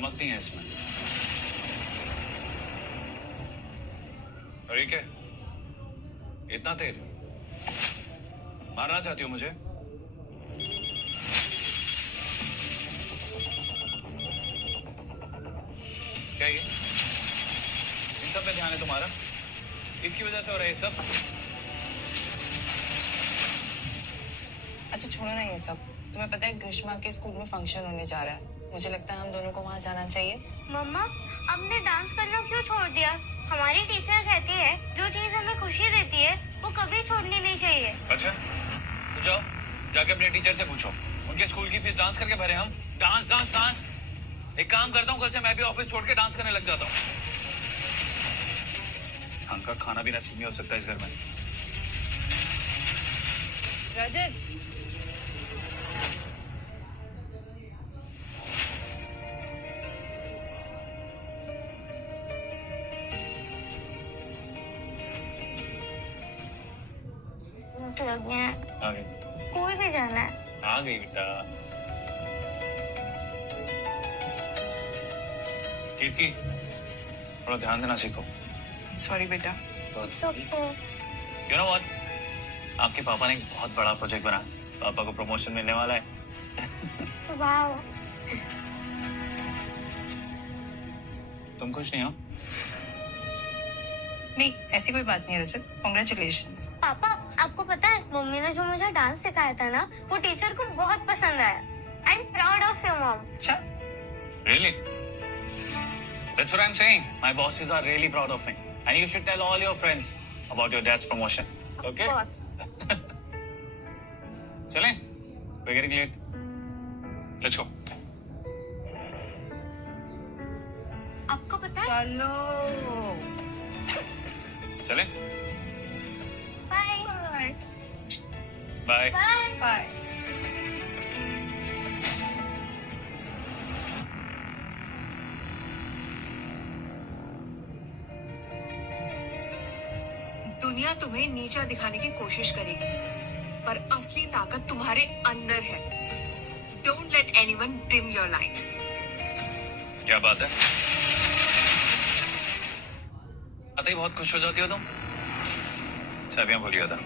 नमक नहीं है इसमें। और ये क्या, इतना तेज मारना चाहती हो मुझे? क्या ये इन सब पे ध्यान है तुम्हारा? इसकी वजह से हो रहा है ये सब? अच्छा छोड़ो ना ये सब। तुम्हें पता है ग्रीष्मा के स्कूल में फंक्शन होने जा रहा है। मुझे लगता है हम दोनों को वहाँ जाना चाहिए। मम्मा, आपने डांस करना क्यों छोड़ दिया? हमारी टीचर कहती है जो चीज हमें खुशी देती है वो कभी छोड़नी नहीं चाहिए। अच्छा तो जाओ, जाके अपने टीचर से पूछो। उनके स्कूल की फीस डांस करके भरे हम। Dance dance dance. एक काम करता हूँ, कल से मैं भी ऑफिस छोड़ के डांस करने लग जाता हूँ। ढंग का खाना भी नसीब नहीं हो सकता इस घर में। रजत, भूख लगी है, आ गई। स्कूल भी जाना है। आ गई बेटा। कीर्ति, थोड़ा ध्यान देना सीखो। सॉरी बेटा। It's okay. You know what, आपके पापा ने एक बहुत बड़ा प्रोजेक्ट बना। पापा को प्रमोशन मिलने वाला है। वाओ। तुम खुश नहीं हो? नहीं, ऐसी कोई बात नहीं है रजत। कॉन्ग्रेचुलेशंस। पापा, आपको पता है मम्मी ने जो मुझे डांस सिखाया था ना, वो टीचर को बहुत पसंद आया। I am proud of you mom. अच्छा, Really? That's what I'm saying. My bosses are really proud of me. And you should tell all your friends about your dad's promotion. Okay? Boss. चलें? We're getting late. Let's go. आपको पता है? चलो। चलें? Bye Bye. Bye. Bye. दुनिया तुम्हें नीचा दिखाने की कोशिश करेगी, पर असली ताकत तुम्हारे अंदर है। Don't let anyone dim your light. क्या बात है? आते ही बहुत खुश हो जाती हो तुम। चाबियां भूल गया था।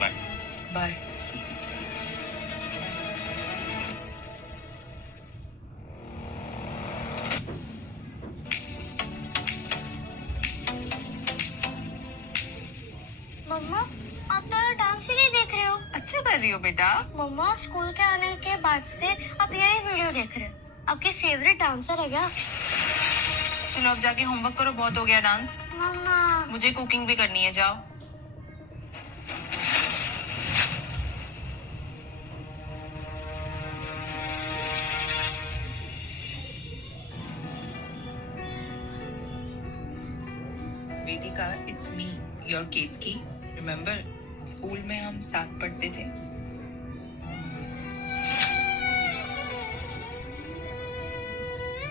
बाय। बाय। मम्मा, आप तो यार डांस ही नहीं देख रहे हो। अच्छा कर रही हो बेटा। मम्मा, स्कूल के आने के बाद से आप यही वीडियो देख रहे हो। आपके फेवरेट डांसर है क्या? चलो अब जाके होमवर्क करो, बहुत हो गया डांस। मम्मा। मुझे कुकिंग भी करनी है, जाओ। Vedika, it's me, your Ketaki. Remember, school में हम साथ पढ़ते थे।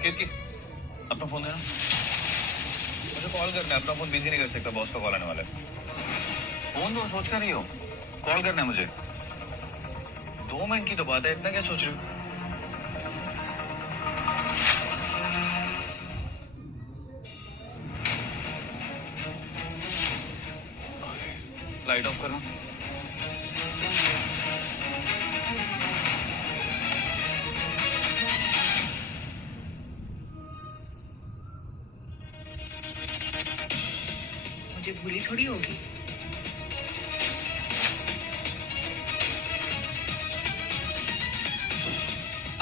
कीर्ति, अपना फोन देना। मुझे कॉल करना है, अपना फोन बिजी नहीं कर सकता, बॉस का कॉल आने वाला है। फोन दो, सोच कर रही हो? कॉल करना है मुझे। 2 मिनट की तो बात है, इतना क्या सोच रही हो? लाइट ऑफ करना। मुझे भूली थोड़ी होगी।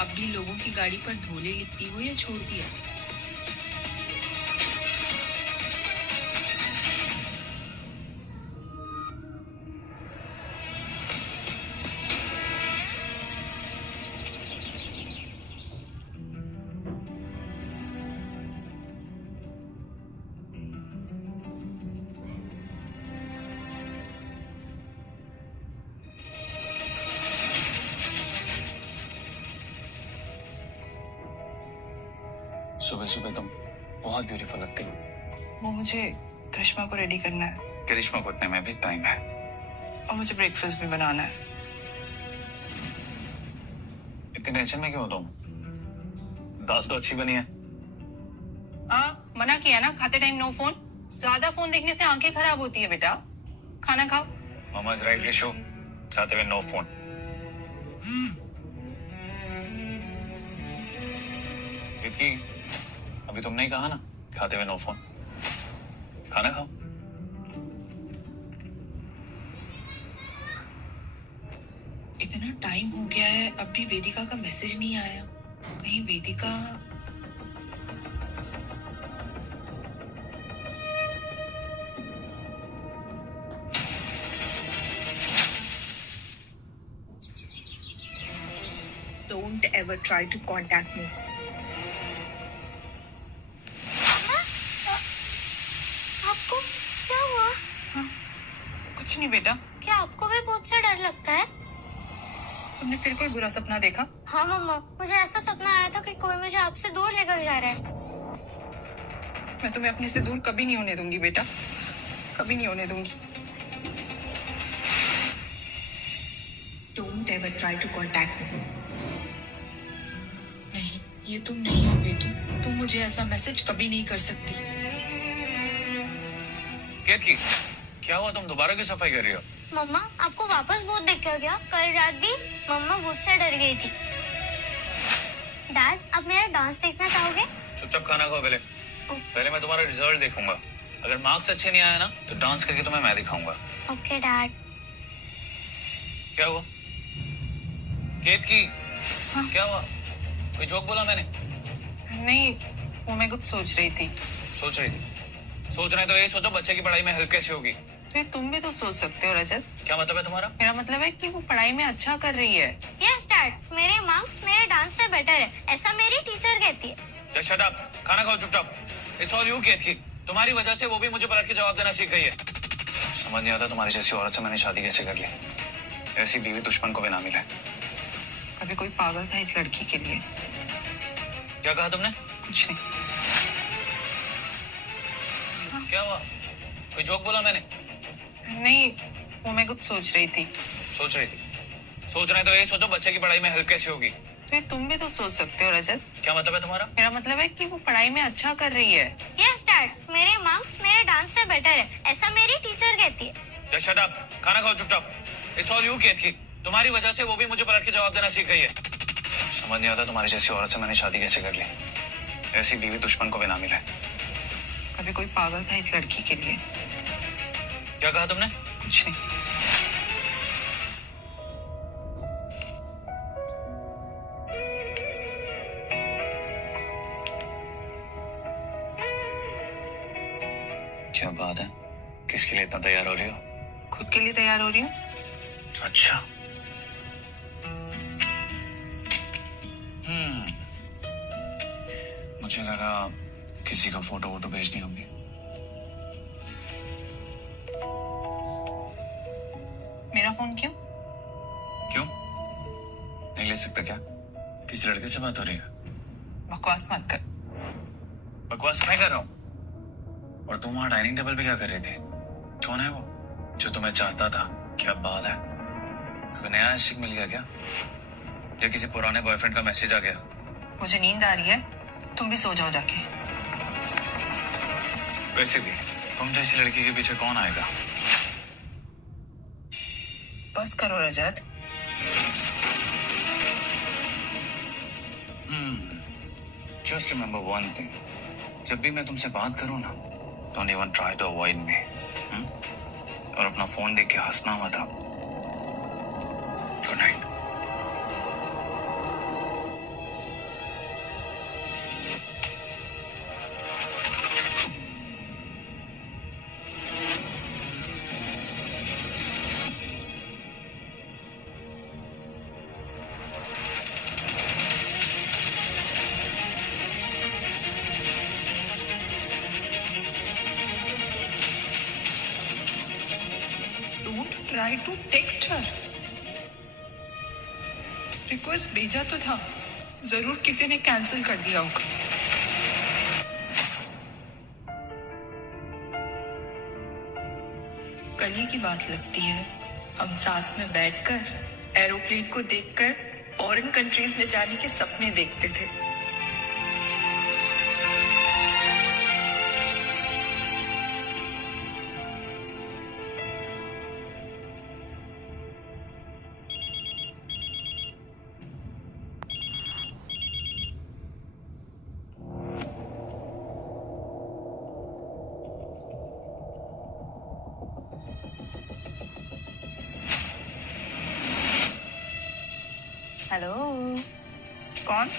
अब भी लोगों की गाड़ी पर धोले लिखती हो या छोड़ दिया? सुबह सुबह तुम बहुत ब्यूटीफुल लगती हो। वो मुझे करिश्मा को रेडी करना है। करिश्मा को इतने में भी टाइम है। और मुझे ब्रेकफास्ट भी बनाना है। इतनी टेंशन में क्यों हो तुम? दाल तो अच्छी बनी है। हाँ, मना किया ना, खाते टाइम नो फोन। ज्यादा फोन देखने से आंखें खराब होती है बेटा। खाना खाओ। मामा इज राइट शो, खाते हुए नो फोन। इतनी अभी तुमने ही कहा ना, खाते हुए नो फोन। खाना खाओ। इतना टाइम हो गया है, अब भी वेदिका का मैसेज नहीं आया। कहीं वेदिका Don't ever try to contact me. आपको क्या हुआ? कुछ नहीं बेटा। क्या आपको भी बहुत से डर लगता है? तुमने फिर कोई बुरा सपना देखा? हाँ मम्मा, मुझे ऐसा सपना आया था कि कोई मुझे आपसे दूर लेकर जा रहा है। मैं तुम्हें अपने से दूर कभी नहीं होने दूंगी बेटा, कभी नहीं होने दूंगी। Don't ever try to contact me. नहीं, ये तुम नहीं हो बेटू। तुम मुझे ऐसा मैसेज कभी नहीं कर सकती। केतकी, क्या हुआ? तुम दोबारा क्यों सफाई कर रही हो? मम्मा, आपको वापस भूत दिख गया क्या? कल रात भी मम्मा भूत से डर गई थी। डैड, आप मेरा डांस देखना चाहोगे? चुपचाप खाना खाओ पहले। पहले मैं तुम्हारा रिजल्ट देखूंगा। अगर मार्क्स अच्छे नहीं आए ना तो डांस करके तुम्हें मैं दिखाऊंगा। Okay dad. क्या हुआ? केतकी, क्या हुआ? कोई जोक बोला मैंने? नहीं, वो मैं कुछ सोच रही थी। सोच रही थी? सोच रहे तो ये सोचो बच्चे की पढ़ाई में हेल्प कैसे होगी। तो ये तुम भी तो सोच सकते हो रजत। क्या मतलब है तुम्हारा? मेरा मतलब है कि वो पढ़ाई में अच्छा कर रही है। यस डैड, मेरे मार्क्स मेरे डांस से बेटर है, ऐसा मेरी टीचर कहती है। जस्ट शट अप, खाना खाओ चुपचाप। इट्स ऑल यू केतकी। तुम्हारी वजह से वो भी मुझे पलट के जवाब देना सीख गई है। समझ नहीं आता तुम्हारी जैसी औरत से मैंने शादी कैसे कर ली। ऐसी बीवी दुश्मन को भी ना मिले। कभी कोई पागल था इस लड़की के लिए। क्या कहा तुमने? कुछ नहीं। क्या हुआ? कोई जोक बोला मैंने? नहीं, वो मैं कुछ सोच रही थी। सोच रही थी? सोच रहे तो ये सोचो बच्चे की पढ़ाई में हेल्प कैसे होगी। तो ये तुम भी तो सोच सकते हो रजत। क्या मतलब है तुम्हारा? मेरा मतलब है कि वो पढ़ाई में अच्छा कर रही है। यस डैड, मेरे मार्क्स मेरे डांस से बेटर है, ऐसा मेरी टीचर कहती है। जस्ट शट अप, खाना खाओ चुपचाप। इट्स ऑल यू केतकी। तुम्हारी वजह से वो भी मुझे पलट के जवाब देना सीख गई है। समझ नहीं आता तुम्हारी जैसी औरत से मैंने शादी कैसे कर ली। ऐसी बीवी दुश्मन को भी ना मिले। कभी कोई पागल था इस लड़की के लिए। क्या कहा तुमने? कुछ नहीं। क्या बात है? किसके लिए इतना तैयार हो रही हो? खुद के लिए तैयार हो रही हूँ। अच्छा। मुझे लगा किसी का फोटो वोटो भेजनी होगी। मेरा फोन क्यों? क्यों? नहीं ले सकता क्या? किसी लड़के से बात हो रही है? बकवास मत कर। बकवास मैं कर रहा हूँ। और तुम वहां डाइनिंग टेबल पे क्या कर रहे थे? कौन है वो जो तुम्हें चाहता था? क्या बात है? कोई नया आशिक मिल गया क्या? या किसी पुराने बॉयफ्रेंड का मैसेज आ गया? मुझे नींद आ रही है, तुम भी सो जाओ जाके। वैसे भी तुम जैसी लड़की के पीछे कौन आएगा? बस करो Rajat. Just remember one thing, जब भी मैं तुमसे बात करूं ना, don't even try to avoid me. और अपना फोन देख के हंसना मत। Good night. Don't try to text her. Request भेजा तो था, जरूर किसी ने कैंसिल कर दिया होगा। कल ही की बात लगती है, हम साथ में बैठकर एरोप्लेन को देखकर फॉरेन कंट्रीज में जाने के सपने देखते थे। हेलो, कौन?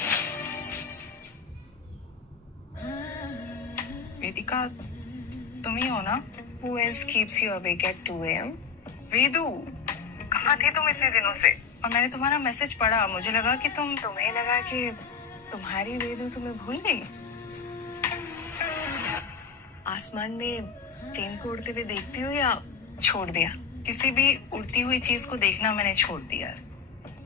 वेदिका, तुम ही हो ना? Who else keeps you awake at 2 a.m.? Vedu, कहाँ थी तुम इतने दिनों से? और मैंने तुम्हारा मैसेज पढ़ा, मुझे लगा कि तुम्हें लगा कि तुम्हारी वेदू तुम्हें भूल गई? आसमान में प्लेन को उड़ते हुए देखती हो या छोड़ दिया? किसी भी उड़ती हुई चीज को देखना मैंने छोड़ दिया है,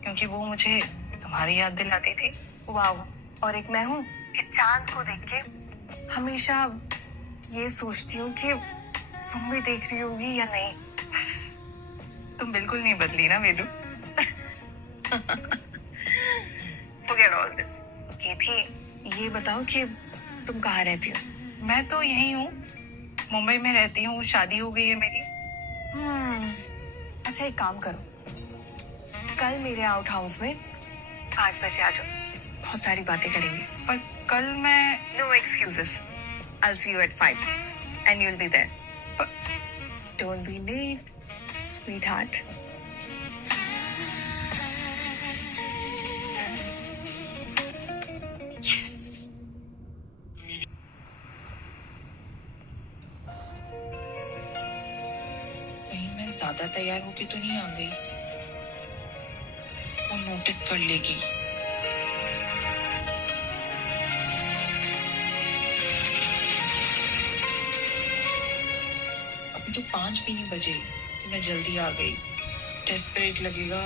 क्योंकि वो मुझे तुम्हारी याद दिलाती थी। वाओ, और एक मैं हूँ कि चांद को देख के हमेशा ये सोचती हूँ कि तुम भी देख रही होगी या नहीं। तुम बिल्कुल नहीं बदली ना वेदू। Forget all this. ये बताओ कि तुम कहाँ रहती हो? मैं तो यही हूँ, मुंबई में रहती हूँ, शादी हो गई है मेरी। अच्छा, एक काम करो, कल मेरे आउट हाउस में 8 बजे आ जाओ, बहुत सारी बातें करेंगे। पर कल मैं No excuses. I'll see you at 5 and you'll be there. But don't be late, sweetheart. Yes. कहीं मैं ज्यादा तैयार होके तो नहीं आ गई, वो नोटिस कर लेगी। अभी तो 5 भी नहीं बजे, मैं जल्दी आ गई। डेस्परेट लगेगा।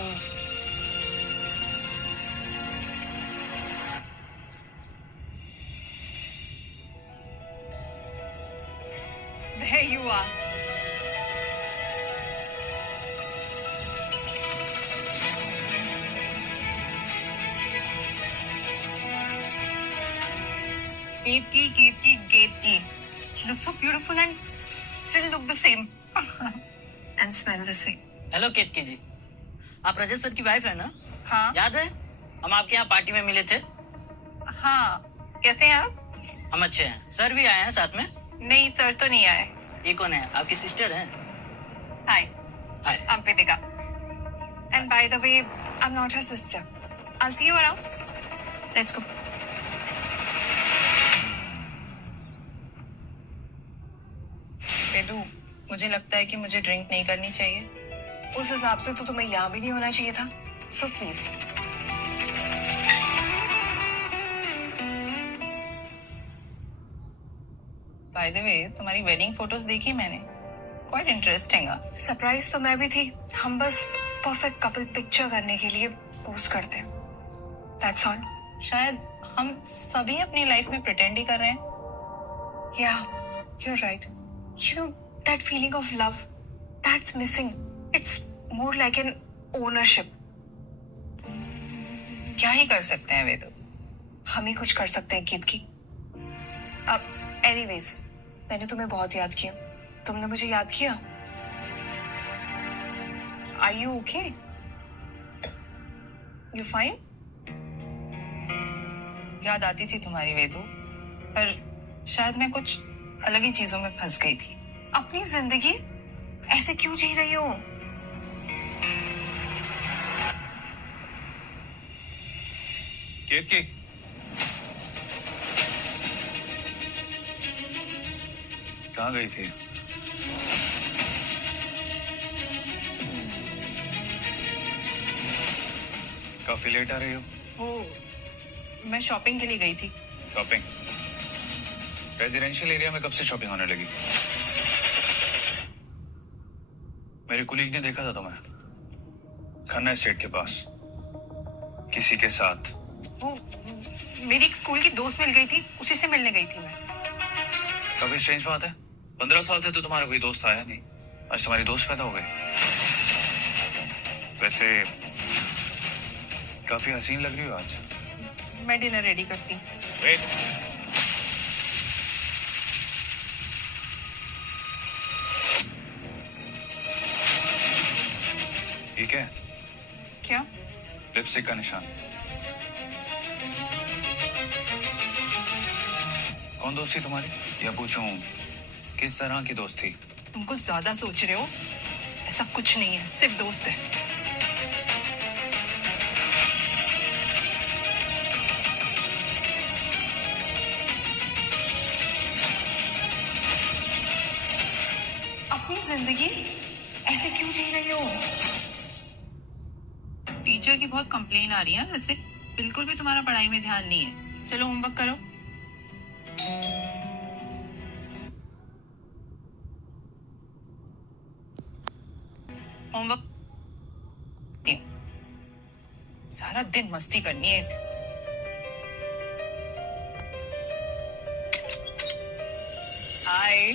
There you are. Keerti. You look so beautiful and still look the same. And smell the same. Hello Ketaki ji, आप रजत सर की वाइफ है ना? हाँ याद है हम आपके यहाँ पार्टी में मिले थे? हाँ, कैसे हैं आप? हम अच्छे हैं। सर भी आए हैं साथ में? नहीं, सर तो नहीं आए। ये कौन है? आपकी सिस्टर है? Hi, hi. I'm Vidika. And by the way, I'm not her sister. I'll see you around. Let's go. Vedu, मुझे लगता है कि मुझे ड्रिंक नहीं करनी चाहिए। उस हिसाब से तो तुम्हें यहाँ भी नहीं होना चाहिए था। So please. बाय द वे, तुम्हारी वेडिंग फोटोज देखी मैंने, क्वाइट इंटरेस्टिंग। सरप्राइज तो मैं भी थी। हम बस परफेक्ट कपल पिक्चर करने के लिए पोस्ट करते हैं। That's all. शायद हम सभी अपनी लाइफ में प्रिटेंड ही कर रहे हैं। Yeah, you're right. You know, that feeling of love, that's missing. It's more like an ownership. क्या ही कर सकते हैं वेदू? हम ही कुछ कर सकते हैं गीत की। अब एनीवेज, मैंने तुम्हें बहुत याद किया, तुमने मुझे याद किया। Are you okay? You fine? याद आती थी तुम्हारी वेदू, पर शायद मैं कुछ अलग ही चीजों में फंस गई थी। अपनी जिंदगी ऐसे क्यों जी रही हो? केतकी, कहाँ गई थी? काफी लेट आ रही हो। वो मैं शॉपिंग के लिए गई थी। शॉपिंग? रेजिडेंशियल एरिया में कब से शॉपिंग होने लगी? मेरे कुलीग ने देखा था तुम्हें खन्ना एस्टेट के पास किसी के साथ। वो मेरी एक स्कूल की दोस्त मिल गई थी, उसी से मिलने गई थी मैं। काफी स्ट्रेंज बात है, 15 साल से तो तुम्हारा कोई दोस्त आया नहीं, आज तुम्हारी दोस्त पैदा हो गई। वैसे काफी हसीन लग रही हो आज। मैं डिनर रेडी करती हूँ। वेट, ठीक है, क्या? लिपस्टिक का निशान। कौन दोस्त थी तुम्हारी, या पूछूं किस तरह की दोस्त थी? तुम कुछ ज्यादा सोच रहे हो। ऐसा कुछ नहीं है, सिर्फ दोस्त है। अपनी जिंदगी ऐसे क्यों जी रही हो? टीचर की बहुत कंप्लेन आ रही है, वैसे बिल्कुल भी तुम्हारा पढ़ाई में ध्यान नहीं है। चलो होमवर्क करो। होमवर्क सारा दिन मस्ती करनी है इसलिए। हाय,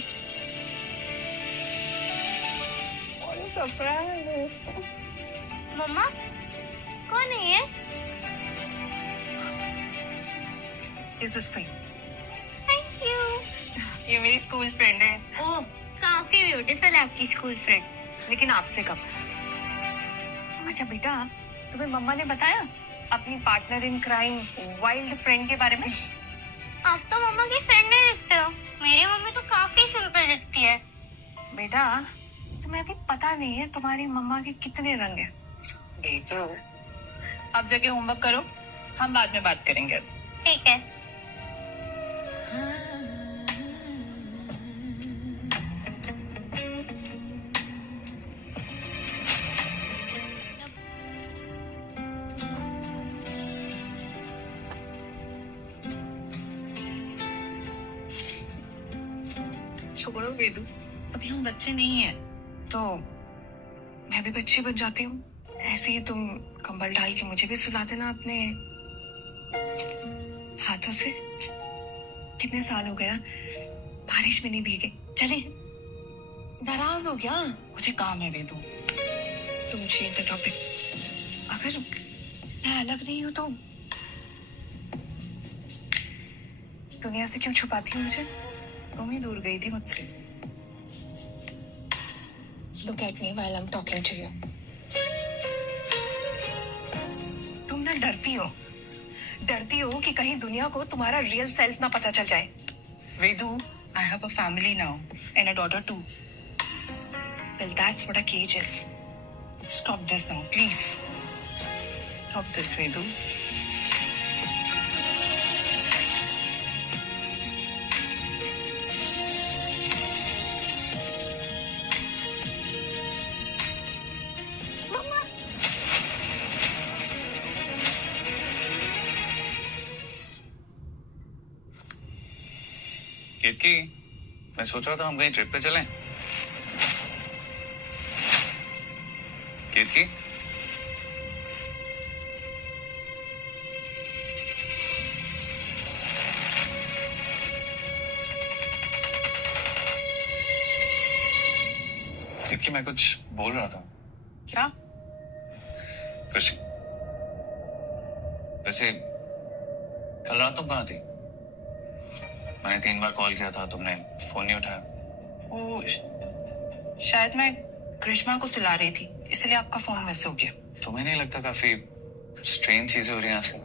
सरप्राइज। मम्मा कौन है ये? This is for thank you. ये मेरी स्कूल फ्रेंड है। ओह, काफी ब्यूटीफुल है आपकी स्कूल फ्रेंड। लेकिन आपसे कब? अच्छा बेटा, तुम्हें मम्मा ने बताया अपनी partner in crime wild friend के बारे में? आप तो मम्मा की फ्रेंड नहीं दिखते हो। मेरी मम्मी तो काफी सिंपल दिखती है। बेटा, तुम्हें अभी पता नहीं है तुम्हारी मम्मा के कितने रंग हैं। तो अब जाके होमवर्क करो, हम बाद में बात करेंगे। ठीक है। छोड़ो वेदू, अभी हम बच्चे नहीं हैं। तो मैं भी बच्ची बन जाती हूँ। ऐसे ही तुम कंबल डाल के मुझे भी सुला देना अपने हाथों से। कितने साल हो गया बारिश में नहीं भीगे। चले, नाराज हो गया? मुझे काम है वेदू। तुम चेंज द टॉपिक। अगर मैं अलग नहीं हूं तो दुनिया से क्यों छुपाती है मुझे? तुम ही दूर गई थी मुझसे। Look at me while I'm talking to you. तुम ना डरती हो कि कहीं दुनिया को तुम्हारा रियल सेल्फ ना पता चल जाए। Vedu, I have a family now and a daughter too. Well, that's what a cage is. Stop this now, please. Stop this, Vedu. केतकी, मैं सोच रहा था हम कहीं ट्रिप पे चलें। केतकी, केतकी, मैं कुछ बोल रहा था। क्या? कुछ नहीं। वैसे कल रात तुम कहाँ थी? मैंने 3 बार कॉल किया था, तुमने फोन नहीं उठाया। वो शायद मैं ग्रीष्मा को सुला रही थी, इसलिए आपका फोन मिस हो गया। तुम्हें नहीं लगता काफी स्ट्रेंज चीजें हो रही हैं आजकल?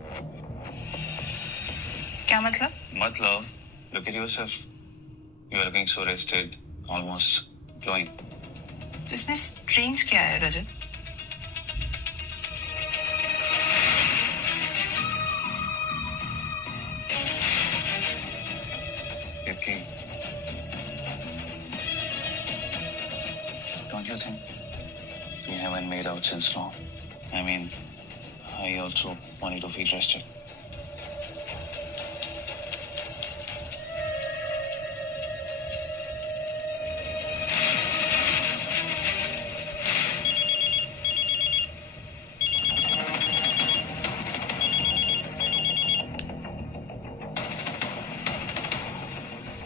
क्या मतलब? मतलब, look at yourself. You are looking so rested, almost glowing. तो इसमें स्ट्रेंज क्या है रजत? Ketki, don't you think we haven't made out since long? I mean, I also wanted to feel rested.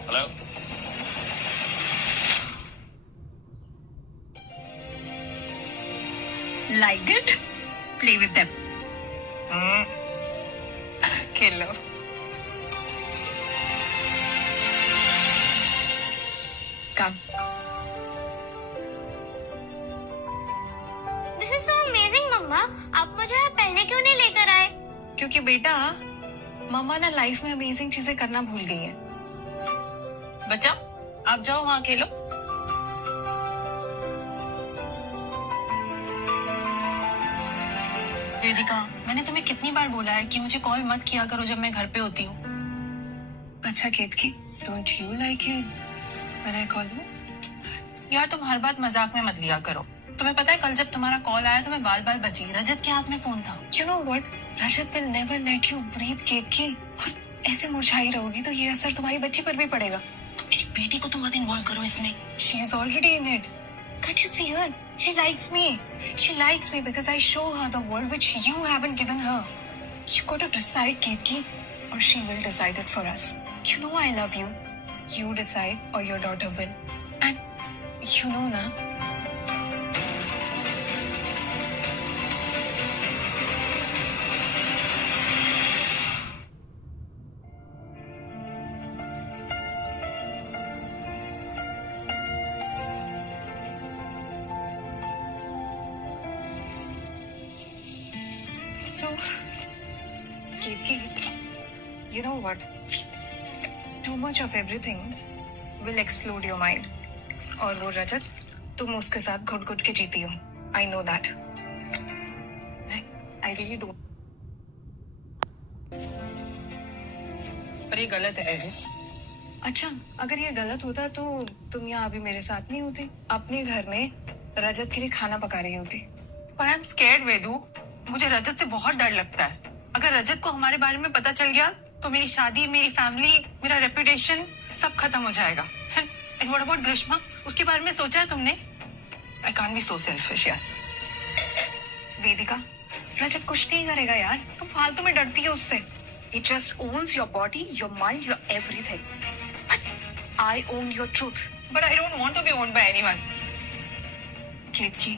Hello? Like it? Play with them. खेल लो. Come. This is so amazing, मम्मा. आप मुझे यहाँ पहले क्यों नहीं लेकर आए? क्योंकि बेटा मम्मा ना लाइफ में अमेजिंग चीजें करना भूल गई है. बच्चा आप जाओ वहां खेलो. वेदिका मैंने तुम्हें कितनी बार बोला है कि मुझे कॉल मत किया करो जब मैं घर पे होती हूँ. अच्छा Ketaki don't you like it when I call you? यार तुम हर बात मजाक में मत लिया करो. तुम्हें पता है कल जब तुम्हारा कॉल आया तो मैं बाल बाल बची. रजत के हाथ में फोन था. You know what, Rajat will never let you breathe Ketaki. और ऐसे मुरझाई रहोगी तो ये असर तुम्हारी बच्ची पर भी पड़ेगा. तो मेरी बेटी को तो मत इन्वॉल्व करो इसमें. She is already in it. Can't you see her? She likes me. She likes me because I show her the world which you haven't given her. You got to decide, Ketki, or she will decide it for us. You know I love you. You decide or your daughter will. And you know na. So, Ketki, you know what? Too much of everything will explode your mind. और वो रजत, तुम उसके साथ घुट घुट के जीती हो. I know that. I really do. पर ये गलत है. अच्छा, अगर ये गलत होता तो तुम यहाँ अभी मेरे साथ नहीं होती. अपने घर में रजत के लिए खाना पका रही होती. पर I'm scared, वेदू. मुझे रजत से बहुत डर लगता है. अगर रजत को हमारे बारे में पता चल गया तो मेरी शादी, मेरी फैमिली, मेरा रेपुटेशन सब खत्म हो जाएगा. And what about Grishma? उसके बारे में सोचा है तुमने? I can't be so selfish यार. वेदिका रजत कुछ नहीं करेगा यार. तुम फालतू में डरती है उससे. He just owns your body, your mind, your everything. But I own your truth. But I don't want to be owned by anyone. Ketki,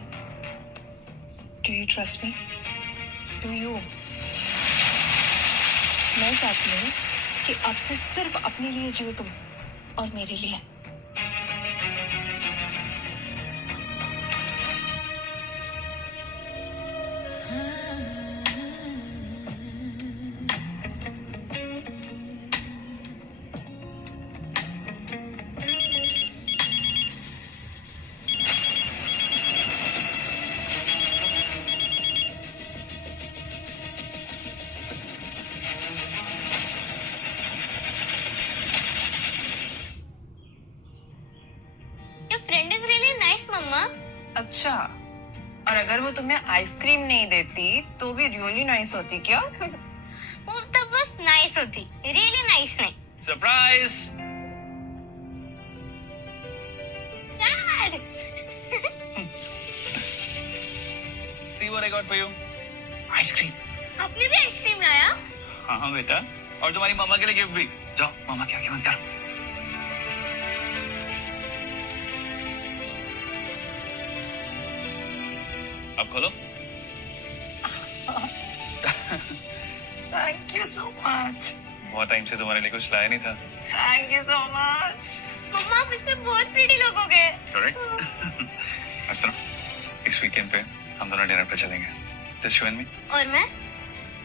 do you trust me? Do you? मैं चाहती हूँ कि अब से सिर्फ अपने लिए जियो तुम और मेरे लिए. अच्छा, और अगर वो तुम्हें आइसक्रीम नहीं देती तो भी रियली नाइस होती क्या? वो तो बस नाइस होती, रियली नाइस नहीं. Surprise. Dad. See what I got for you? Ice cream. आपने भी आइसक्रीम लाया? हाँ हाँ बेटा, और तुम्हारी मम्मा के लिए गिफ्ट भी. जाओ मम्मा क्या क्या बंद करो. अब खोलो. Thank you so much. बहुत टाइम से तुम्हारे लिए कुछ लाया नहीं था. Thank you so much. मम्मा आप इसमें बहुत प्रीटी लगोगे. करेक्ट. अच्छा इस वीकेंड पे हम दोनों डिनर पे चलेंगे. Just you and me. और मैं?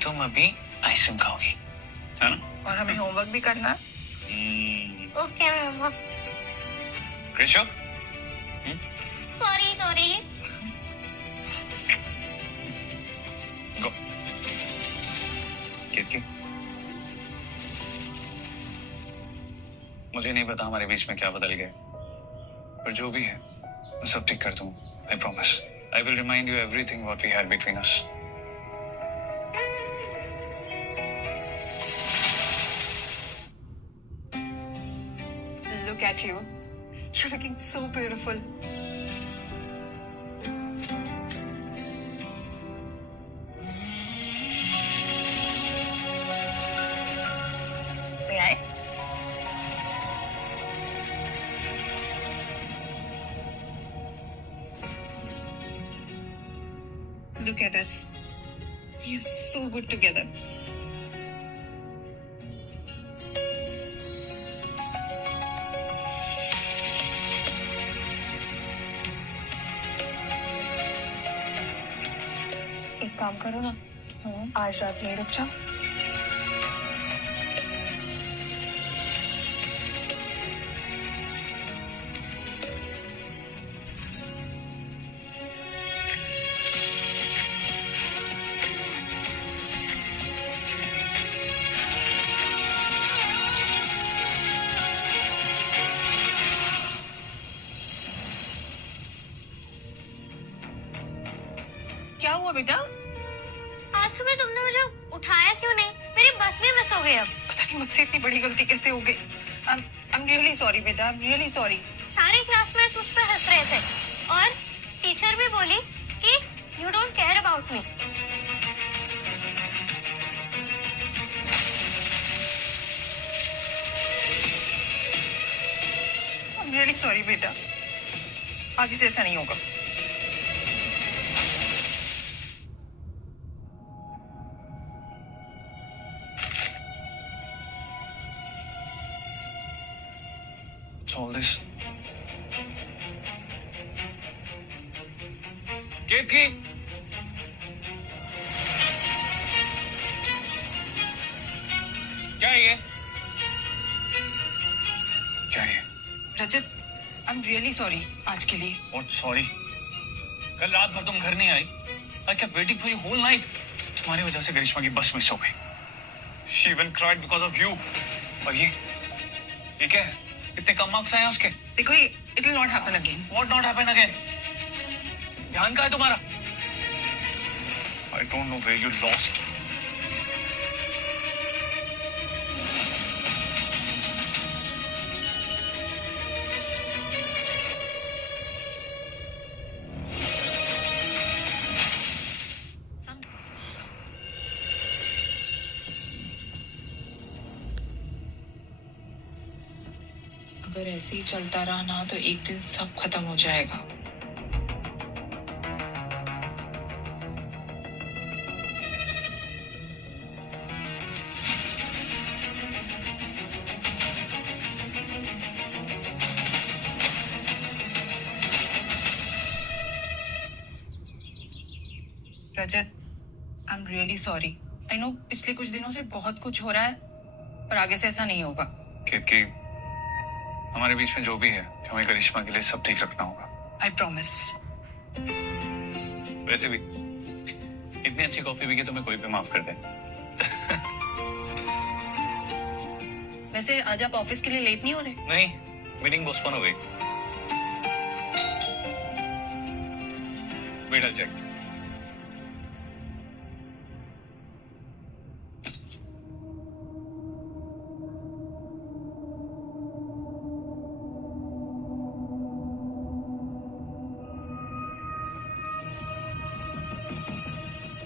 तुम अभी आइसक्रीम खाओगी है ना? और हमें होमवर्क भी करना है. ओके मम्मा. कृषु सॉरी सॉरी. गो. केतकी मुझे नहीं पता हमारे बीच में क्या बदल गया, पर जो भी है मैं सब ठीक कर दूंगा. I promise. I will remind you everything what we had between us. Look at you. You're looking so beautiful. May I? Look at us. We are so good together. एक काम करो ना, आज रात यहीं रुक जाओ. क्या हुआ बेटा? आज सुबह तुमने मुझे उठाया क्यों नहीं? मेरी बस भी मिस हो गई अब. पता नहीं मुझसे इतनी बड़ी गलती कैसे हो गई. I'm really sorry बेटा. I'm really sorry. सारे क्लासमेट्स मुझ पर हंस रहे थे और टीचर भी बोली कि you don't care about me. I'm really sorry बेटा. आगे से ऐसा नहीं होगा. What's all this? केतकी! क्या है ये? क्या है ये? रजत, I'm really sorry आज के लिए. What sorry? कल रात भर तुम घर नहीं आई. I kept waiting for you whole night. तुम्हारी वजह से गरिश्मा की बस मिस हो गई. She even cried because of you. और ये क्या है? इतने कम मार्क्स आए हैं उसके. देखो ये it will not happen again. What not happen again? ध्यान कहाँ है तुम्हारा? I don't know where you lost. अगर ऐसे ही चलता रहा ना तो एक दिन सब खत्म हो जाएगा. रजत, I'm really sorry. I know पिछले कुछ दिनों से बहुत कुछ हो रहा है, पर आगे से ऐसा नहीं होगा. केतकी, हमारे बीच में जो भी है, हमें करिश्मा के लिए सब ठीक रखना होगा. I promise. वैसे भी इतनी अच्छी कॉफी भी कि तुम्हें कोई भी माफ कर दे. वैसे आज आप ऑफिस के लिए लेट नहीं हो रहे? नहीं, मीटिंग पोस्टपोन हो गई. Wait I check.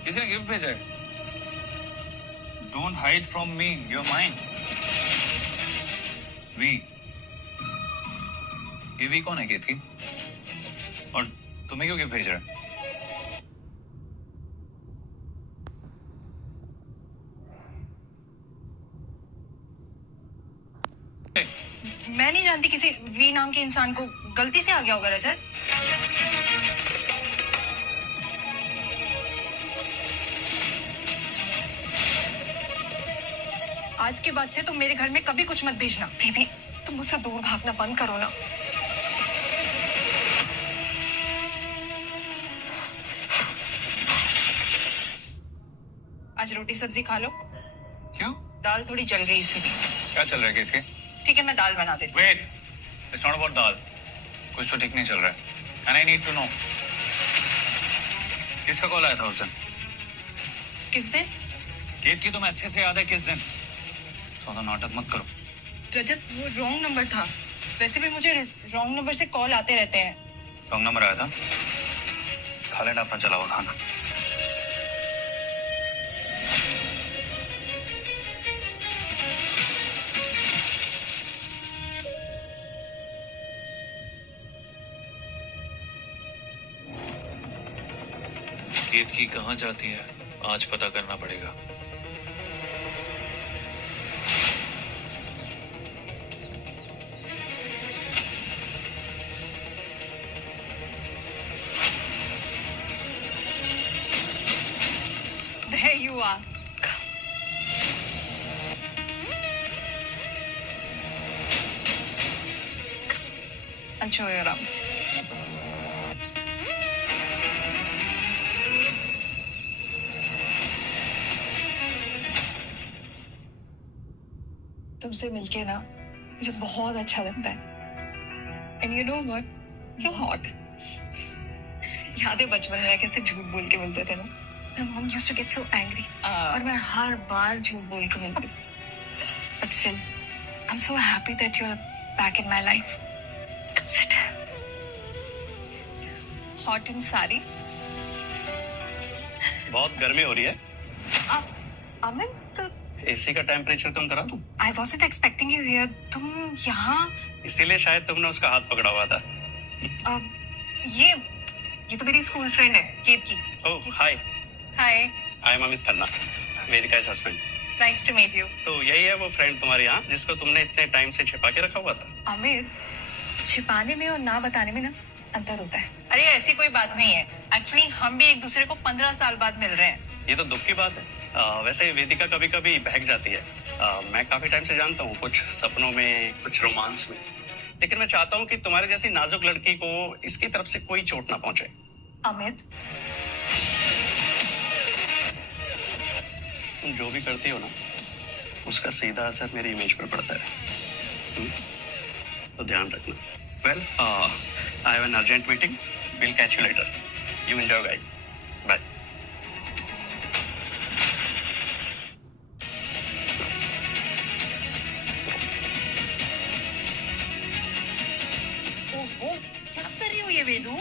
किसी ने गिफ्ट भेजा है. Don't hide from me, your mind. V, ये वी कौन है केतकी? और तुम्हें क्यों गिफ्ट भेज रहा है? मैं नहीं जानती किसी वी नाम के इंसान को. गलती से आ गया होगा रजत. आज के बाद से तुम मेरे घर में कभी कुछ मत भेजना. बेबी, तुम मुझसे दूर भागना बंद करो ना. आज रोटी सब्जी खा लो. क्यों? दाल थोड़ी जल गई इसीलिए. क्या चल रहा है केतकी? ठीक है, मैं दाल बना देती हूँ. Wait, it's not about dal. कुछ तो ठीक नहीं चल रहा है. And I need to know. किसका कॉल आया था उस दिन? किस दिन? केतकी, तुम्हें अच्छे से याद है किस दिन? सौदा नाटक मत करो. रजत, वो रॉन्ग नंबर था. वैसे भी मुझे रॉन्ग नंबर से कॉल आते रहते हैं. रॉन्ग नंबर आया था? खा लेना अपना चला हुआ खाना. केतकी कहाँ जाती है आज पता करना पड़ेगा। There you are. I'll show you around. तुमसे मिलके ना मुझे बहुत अच्छा लगता है। And you know what? You're hot. याद है बचपन में कैसे झूठ बोल के मिलते थे ना? My mom used to get so angry. और मैं हर बार झूठ बोल के मिलती थी। But still, I'm so happy that you're back in my life. Come sit. Hot in sari. बहुत गर्मी हो रही है। अमित, एसी का टेम्परेचर कम करा दूं? I wasn't expecting you here. तुम यहाँ? इसीलिए शायद तुमने उसका हाथ पकड़ा हुआ था। ये तो मेरी स्कूल फ्रेंड है, Ketaki. Oh, hi. Hi, I am Amit Khanna, Vedika is husband. Nice to meet you. तो यही है वो फ्रेंड तुम्हारे यहाँ जिसको तुमने इतने टाइम से छिपा के रखा हुआ था? अमित, छिपाने में और ना बताने में ना अंतर होता है। अरे ऐसी कोई बात नहीं है। एक्चुअली हम भी एक दूसरे को 15 साल बाद मिल रहे हैं। ये तो दुख की बात है। वैसे वेदिका कभी कभी बहक जाती है। मैं काफी टाइम से जानता हूँ, कुछ सपनों में, कुछ रोमांस में। लेकिन मैं चाहता हूँ कि तुम्हारे जैसी नाजुक लड़की को इसकी तरफ से कोई चोट ना पहुंचे। अमित, तुम जो भी करती हो ना, उसका सीधा असर मेरी इमेज पर पड़ता है। तो ध्यान रखना। Well, I have an urgent meeting, will catch you later. You enjoy guys, bye. ओहो, क्या कर रही हो ये वेदू?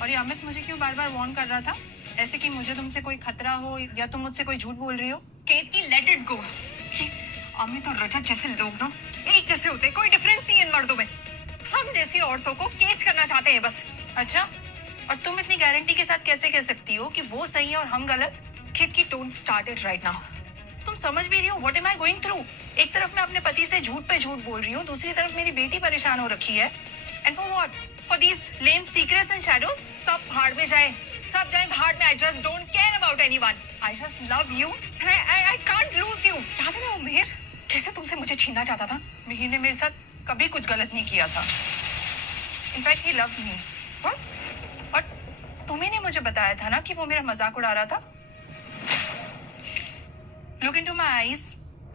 और ये अमित मुझे क्यों बार बार वार्न कर रहा था, ऐसे कि मुझे तुमसे कोई खतरा हो या तुम मुझसे कोई झूठ बोल रही हो? केतकी, लेट इट गो। अमित और रजत जैसे लोग ना एक जैसे होते हैं, कोई डिफरेंस नहीं है इन मर्दों में। हम जैसी औरतों को केज करना चाहते हैं बस। अच्छा, और तुम इतनी गारंटी के साथ कैसे कह सकती हो कि वो सही है और हम गलत? Ketaki, don't start it right now. तुम समझ भी रही हो what am I going through? एक तरफ मैं अपने पति से झूठ पे झूठ बोल रही हूँ, दूसरी तरफ मेरी बेटी परेशान हो रखी है। And for what? For these lame secrets and shadows? सब भाड़ में जाए, सब जाए भाड़ में। I just don't care about anyone. I just love you. I can't lose you. याद है ना वो मिहिर कैसे तुमसे मुझे छीनना चाहता था? मिहिर ने मेरे साथ कभी कुछ गलत नहीं किया था। In fact he loved me. और तुम्ही ने मुझे बताया था ना कि वो मेरा मजाक उड़ा रहा था। Look into my eyes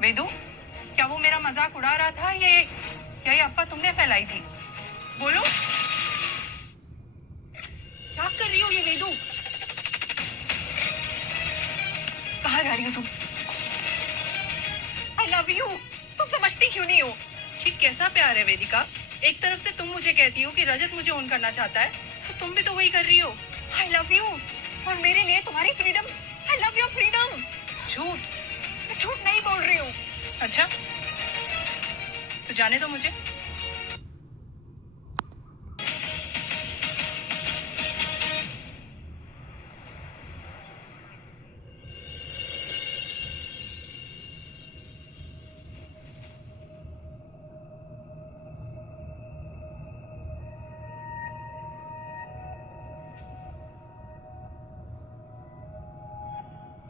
Vedu, क्या वो मेरा मजाक उड़ा रहा था या ये अफवाह तुमने फैलाई थी? बोलो, क्या कर रही हो ये वेदू? कहाँ जा रही हो तुम? I love you. तुम समझती क्यों नहीं हो? ये कैसा प्यार है वेदिका? एक तरफ से तुम मुझे कहती हो कि रजत मुझे ऑन करना चाहता है, तो तुम भी तो वही कर रही हो। आई लव यू और मेरे लिए तुम्हारी freedom. I love your freedom. झूठ? मैं झूठ नहीं बोल रही हूँ। अच्छा, तो जाने दो मुझे।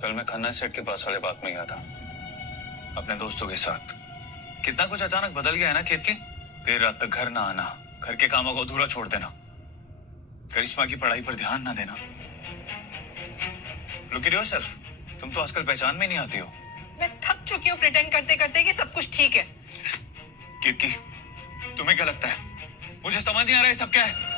कल मैं खन्ना सेट के पास वाले बाग में गया था अपने दोस्तों के साथ। कितना कुछ अचानक बदल गया है ना केतकी। देर रात तक घर ना आना, घर के कामों को अधूरा छोड़ देना, करिश्मा की पढ़ाई पर ध्यान ना देना। लुक एट योरसेल्फ, तुम तो आजकल पहचान में नहीं आती हो। मैं थक चुकी हूँ प्रिटेंड करते करते कि सब कुछ ठीक है। केतकी, तुम्हें क्या लगता है? मुझे समझ नहीं आ रहा है सब क्या है।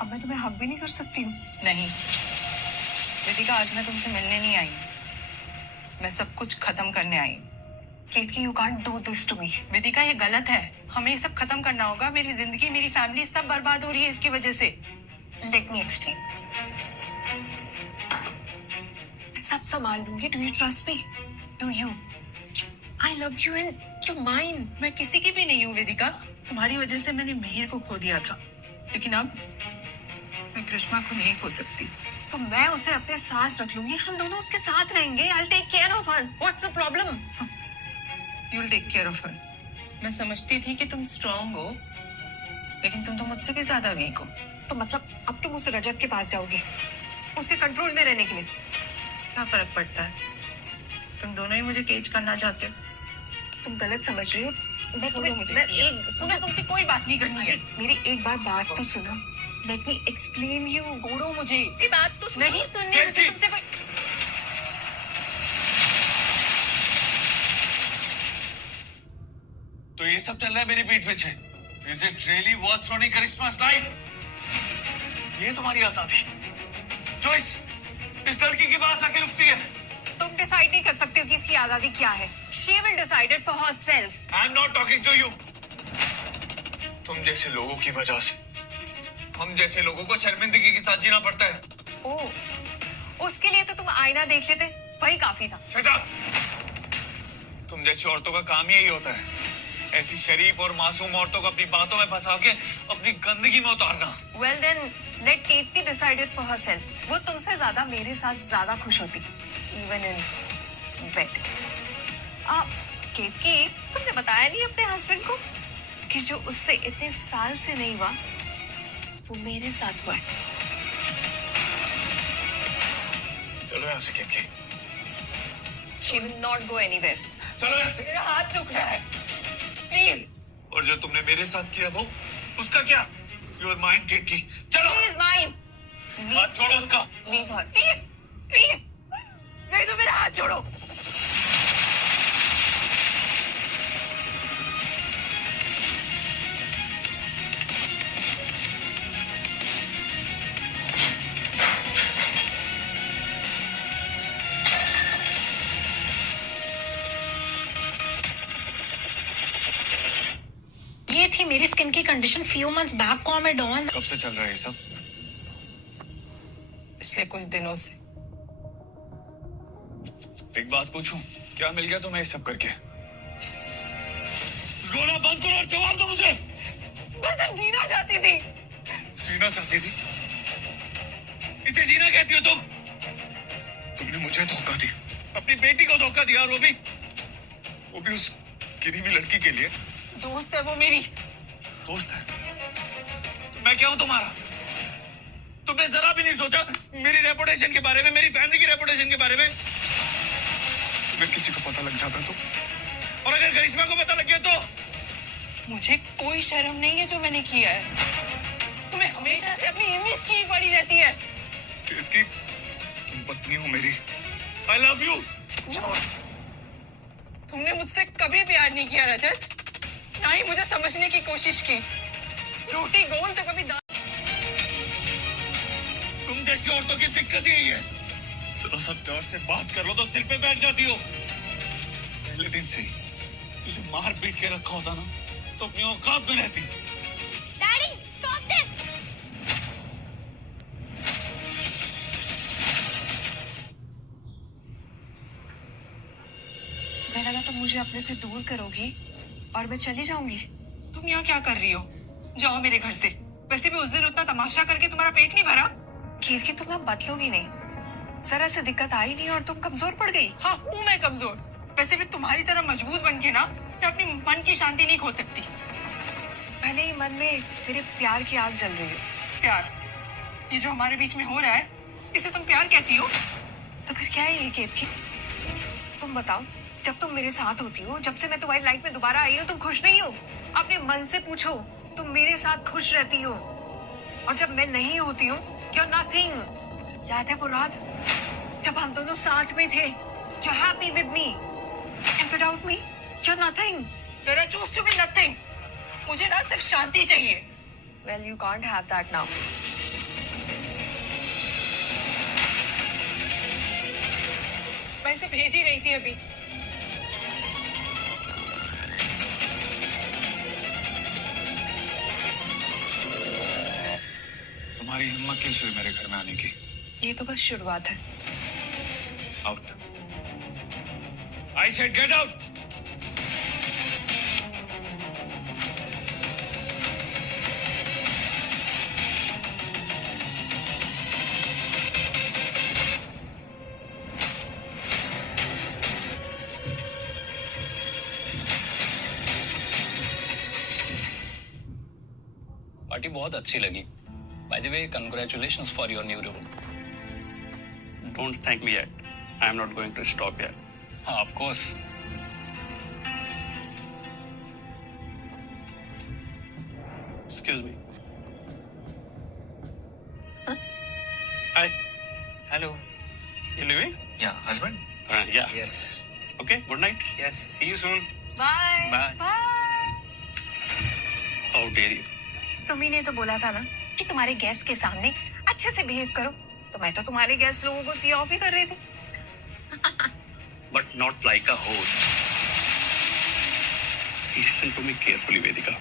अब मैं तुम्हें हक भी नहीं कर सकती हूँ? नहीं वेदिका, आज मैं तुमसे मिलने नहीं आई। मैं सब कुछ खत्म करने आई हूँ। केतकी, you can't do this to me. वेदिका, ये गलत है। हमें ये सब खत्म करना होगा। मेरी जिंदगी, मेरी फैमिली सब बर्बाद हो रही है इसकी वजह से। Let me explain. मैं सब संभाल लूंगी. Do you trust me? Do you? I love you and you're mine. मैं किसी की भी नहीं हूँ वेदिका। तुम्हारी वजह से मैंने मिहिर को खो दिया था, लेकिन अब मैं करिश्मा को नहीं खो सकती। तो मैं उसे अपने साथ रख लूंगी. हम दोनों उसके साथ रहेंगे. I'll take care of her. What's the problem? You'll take care of her. मैं समझती थी कि तुम स्ट्रांग हो, लेकिन तुम तो मुझसे भी ज्यादा वीक हो। तो मतलब अब तुम उस रजत के पास जाओगे उसके कंट्रोल में रहने के लिए? क्या फर्क पड़ता है? तुम दोनों ही मुझे केज करना चाहते हो। तुम गलत समझ रही हो. मैं छोड़ो मुझे। मुझे तुमसे कोई बात नहीं करनी है। मेरी एक बात तो सुनो. Let me explain you. छोड़ो मुझे। ये बात तो नहीं सुननी मुझे तुमसे कोई। तो ये सब चल रहा है मेरी पीठ पीछे. Is it really worth ruining Karishma's life? ये तुम्हारी आजादी जो इस लड़की के पास आके रुकती है. तुम डिसाइड नहीं कर सकते हो कि इसकी आजादी क्या है. She will decide it for herself. I'm not talking to you. तुम जैसे लोगों की वजह से हम जैसे लोगों को शर्मिंदगी के साथ जीना पड़ता है. ओह, उसके लिए तो तुम आईना देख लेते, वही काफी था. Shut up! तुम जैसी औरतों का काम ही यही होता है, ऐसी शरीफ और मासूम औरतों को अपनी बातों में फंसा के अपनी गंदगी में उतारना. Well then, let Ketki decide it for herself. वो तुमसे ज्यादा मेरे साथ ज्यादा खुश होती, even in bed. केतकी, तुमने बताया नहीं अपने हस्बैंड को कि जो उससे इतने साल से नहीं हुआ वो मेरे साथ हुआ है. चलो यहाँ से केतकी. She will not go anywhere. चलो यहाँ से. मेरा हाथ दुख रहा है, प्लीज। और जो तुमने मेरे साथ किया वो उसका क्या? You are mine, केतकी. चलो. She is mine. हाथ छोड़ो उसका. Leave her. प्लीज प्लीज, नहीं तो मेरा हाथ छोड़ो। ये थी मेरी स्किन की कंडीशन फ्यू मंथ्स बैक. कॉमेडॉन. कब से चल रहा है ये सब? पिछले कुछ दिनों से। एक बात पूछूं, क्या मिल गया तुम्हें ये सब करके? रोना बंद करो और जवाब दो मुझे. बस अब जीना चाहती थी। जीना चाहती थी? इसे जीना कहती हो तुम? तुमने मुझे धोखा दिया, अपनी बेटी को धोखा दिया, और वो भी उस गिरी हुई लड़की के लिए. दोस्त है वो मेरी। दोस्त है? तो मैं क्या हूं तुम्हारा? तुमने जरा भी नहीं सोचा मेरी रेपुटेशन के बारे में, मेरी फैमिली की रेपुटेशन के बारे में? अगर किसी को पता लग जाता तो, और अगर करिश्मा को पता लग गया तो? मुझे कोई शर्म नहीं है जो मैंने किया है। तुम्हें हमेशा से अपनी इमेज की ही पड़ी रहती है। कि तुम पत्नी हो मेरी. I love you. झूठ। तुमने मुझसे कभी प्यार नहीं किया रजत, ना ही मुझे समझने की कोशिश की। रोटी गोल तो कभी दाल। तुम जैसी औरतों की दिक्कत यही है, जरा सा प्यार से बात कर लो तो सिर पे बैठ जाती हो. पहले दिन से ही तुझे मार पीट के रखा होता ना तो अपनी औकात में रहती. Daddy stop this. मैंने लगा तुम मुझे अपने से दूर करोगी और मैं चली जाऊंगी. तुम यहाँ क्या कर रही हो? जाओ मेरे घर से। वैसे भी उस दिन उतना तमाशा करके तुम्हारा पेट नहीं भरा। केतकी, तुम ना बदलोगी नहीं. जरा से दिक्कत आई नहीं और तुम कमजोर पड़ गई. हाँ हूँ मैं कमजोर। वैसे भी तुम्हारी तरह मजबूत बन के ना मैं अपनी मन की शांति नहीं खो सकती। भले ही मन में मेरे प्यार की आग जल रही हो. प्यार? ये जो हमारे बीच में हो रहा है इसे तुम प्यार कहती हो? तो फिर क्या है ये केतकी? तुम बताओ, जब तुम मेरे साथ होती हो, जब से मैं तुम्हारी लाइफ में दोबारा आई हूँ, तुम खुश नहीं हो? अपने मन से पूछो, तुम मेरे साथ खुश रहती हो? और जब मैं नहीं होती हूँ, you're nothing. याद है वो रात जब हम दोनों साथ में थे? You're happy with me, and without me, you're nothing. There are choose to be nothing. मुझे ना सिर्फ शांति चाहिए। Well, you can't have that now. मैं इसे भेज ही रही थी अभी। तुम्हारी हिम्मत कैसे हुई मेरे घर में आने की? ये तो बस शुरुआत है। Out. I said get out. Party बहुत अच्छी लगी। By the way, congratulations for your new role. Don't thank me yet. I am not going to stop yet. हाँ, of course. Excuse me. Hi. Hello. You leaving? या husband? Yeah. Yes Okay. Good night. Yes, see you soon. Bye bye. How dare you? तुम्ही ने तो बोला था ना कि तुम्हारे गेस्ट के सामने अच्छे से बिहेव करो, तो मैं तो तुम्हारे गेस्ट लोगों को सी ऑफ ही कर रही थी। But not like a host. Listen to me carefully, Vedika.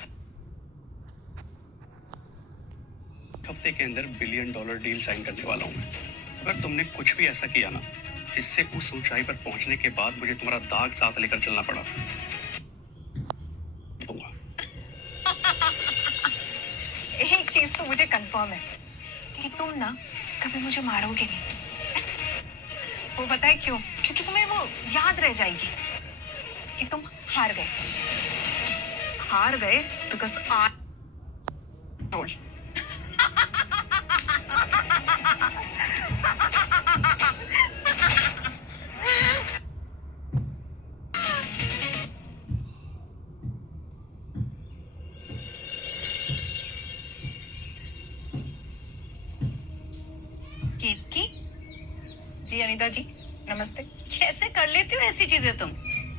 हफ्ते के अंदर $1 बिलियन डील साइन करने वाला हूं मैं। अगर तुमने कुछ भी ऐसा किया ना जिससे उस ऊंचाई पर पहुंचने के बाद मुझे तुम्हारा दाग साथ लेकर चलना पड़ा, दूंगा। एक चीज तो मुझे कंफर्म है कि तुम ना कभी मुझे मारोगे नहीं। वो पता है क्यों? क्योंकि तुम्हें वो याद रह जाएगी कि तुम हार गए बिकॉज रोल। केतकी, जी अनीता जी, नमस्ते। कैसे कर लेती हो ऐसी चीजें तुम?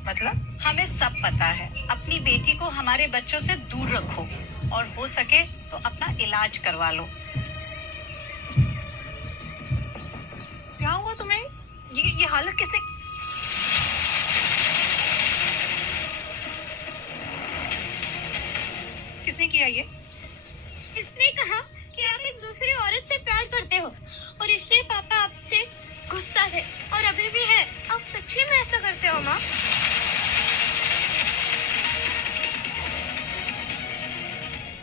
मतलब? हमें सब पता है। अपनी बेटी को हमारे बच्चों से दूर रखो और हो सके तो अपना इलाज करवा लो। क्या हुआ तुम्हें? ये हालत किसने? किसने किया ये? इसने कहा कि आप एक दूसरी औरत से प्यार करते हो और इसलिए पापा आपसे गुस्सा थे और अभी भी है। आप सच्ची में ऐसा करते हो माँ?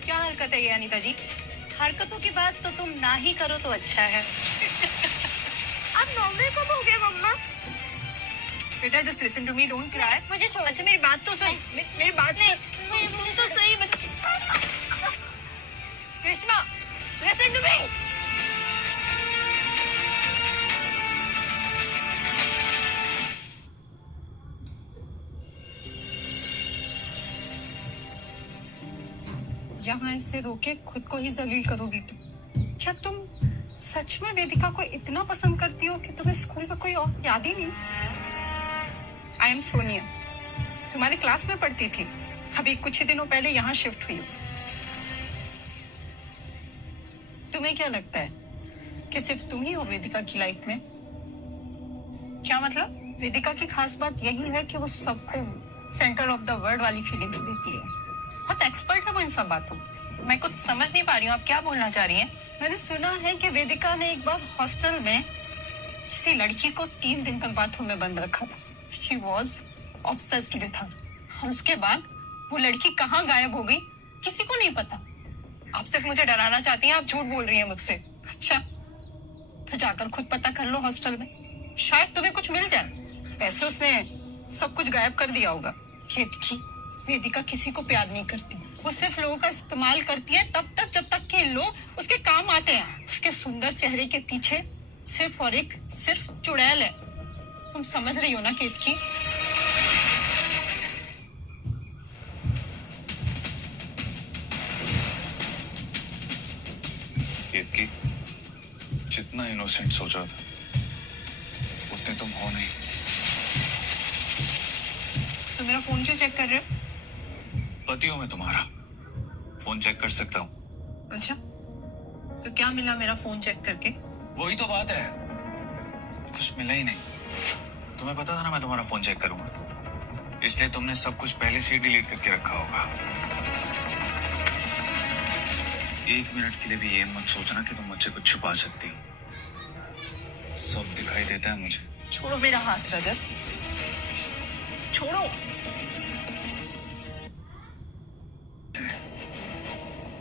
क्या हरकत है ये अनीता जी? हरकतों की बात तो तुम ना ही करो तो अच्छा है। आप नॉर्मल कब हो गए मम्मा? बेटा just listen to me, don't cry. मुझे छोड़। अच्छा मेरी बात तो सुन, मेरी बात सुन। तुम तो सही ग्रीष्मा, लिसन टू मी। यहाँ ऐसे रोके खुद को ही जलील करोगी तुम? क्या तुम सच में वेदिका को इतना पसंद करती हो कि तुम्हें स्कूल का कोई और याद ही नहीं? आई एम सोनिया, तुम्हारे क्लास में पढ़ती थी, अभी कुछ ही दिनों पहले यहाँ शिफ्ट हुई हूँ। तुम्हें क्या लगता है कि सिर्फ तुम ही हो वेदिका की लाइफ में? क्या मतलब? वेदिका की खास बात यही है कि वो सबको सेंटर ऑफ द वर्ल्ड वाली फीलिंग्स देती है। बहुत एक्सपर्ट है वो इन सब बातों। मैं कुछ समझ नहीं पा रही हूँ, आप क्या बोलना चाह रही हैं? मैंने सुना है कि वेदिका ने एक बार हॉस्टल में किसी लड़की को 3 दिन तक बाथरूम में बंद रखा था। She was obsessed with her। और उसके बाद वो लड़की कहाँ गायब हो गई किसी को नहीं पता। आप सिर्फ मुझे डराना चाहती हैं, आप झूठ बोल रही हैं मुझसे। अच्छा, तो जाकर खुद पता कर लो हॉस्टल में, शायद तुम्हें कुछ मिल जाए। वैसे उसने सब कुछ गायब कर दिया होगा। केतकी, वेदिका किसी को प्यार नहीं करती, वो सिर्फ लोगों का इस्तेमाल करती है तब तक जब तक कि लोग उसके काम आते हैं। उसके सुंदर चेहरे के पीछे सिर्फ और एक सिर्फ चुड़ैल है। तुम समझ रही हो ना केतकी? केतकी, जितना इनोसेंट सोचा था उतने तुम हो नहीं। तो मेरा फोन क्यों चेक कर रहे हो? पति हूं मैं तुम्हारा, फोन चेक कर सकता हूँ। अच्छा, तो क्या मिला मेरा फोन चेक करके? वही तो बात है, कुछ मिला ही नहीं। तुम्हें पता था ना मैं तुम्हारा फोन चेक करूंगा, इसलिए तुमने सब कुछ पहले से ही डिलीट करके रखा होगा। एक मिनट के लिए भी ये मत सोचना कि तुम मुझसे कुछ छुपा सकती हो। सब दिखाई देता है मुझे। छोड़ो मेरा हाथ रजत, छोड़ो।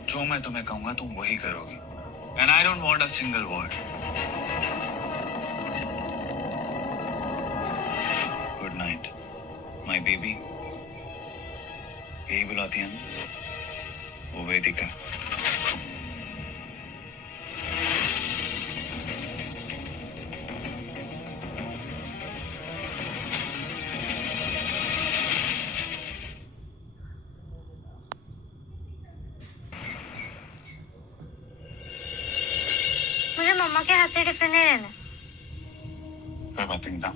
जो मैं तुम्हें कहूंगा तुम वही करोगी। And I don't want a single word. Good night my baby. यही बुलाती है ना वो वेदिका। मुझे मम्मा के हाथ से टिफिन नहीं लेना। कोई बात नहीं ना।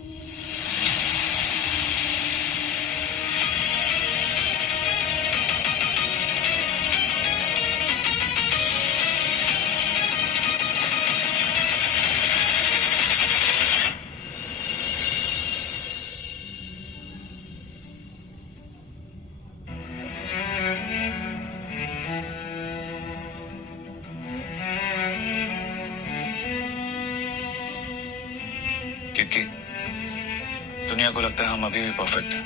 क्योंकि दुनिया को लगता है हम अभी भी परफेक्ट हैं।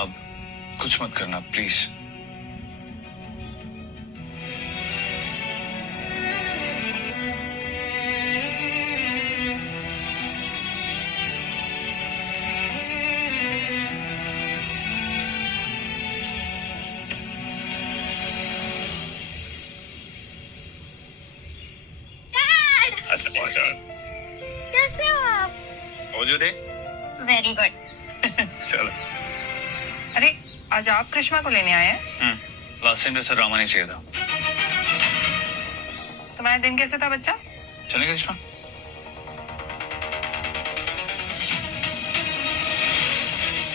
अब कुछ मत करना प्लीज। अच्छा पहुंचा। कैसे हो आप? मौजूद है। Very good. चलो। अरे आज आप कृष्णा को लेने आए हैं? लास्ट टाइम जैसा ड्रामा नहीं चाहिए था। तुम्हारा दिन कैसे था बच्चा? चलेगा Krishna?